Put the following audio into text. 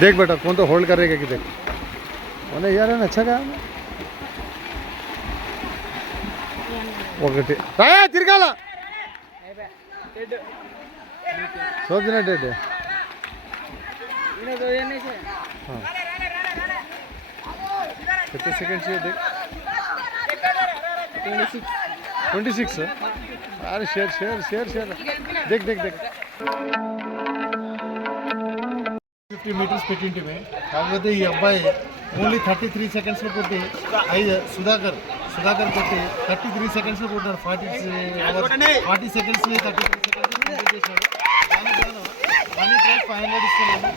देख बेटा कौन तो होल्ड करेगा कि देख मैंने यार है अच्छा क्या ఒకటి రాయా తిరగాల సోదిన డెడ్ कितने सेकंड चाहिए देख 26 अरे शेयर शेयर शेयर शेयर देख देख देख 50 meters పెట్టింటిమే కాకపోతే ఈ అబ్బాయి ఓన్లీ 33 seconds లో కొట్టి సుధాకర్ కొట్టి 33 seconds లో కొట్టారు 40 seconds 33 seconds కంప్లీట్ చేశాడు దానికి 500 ఇస్తున్నాను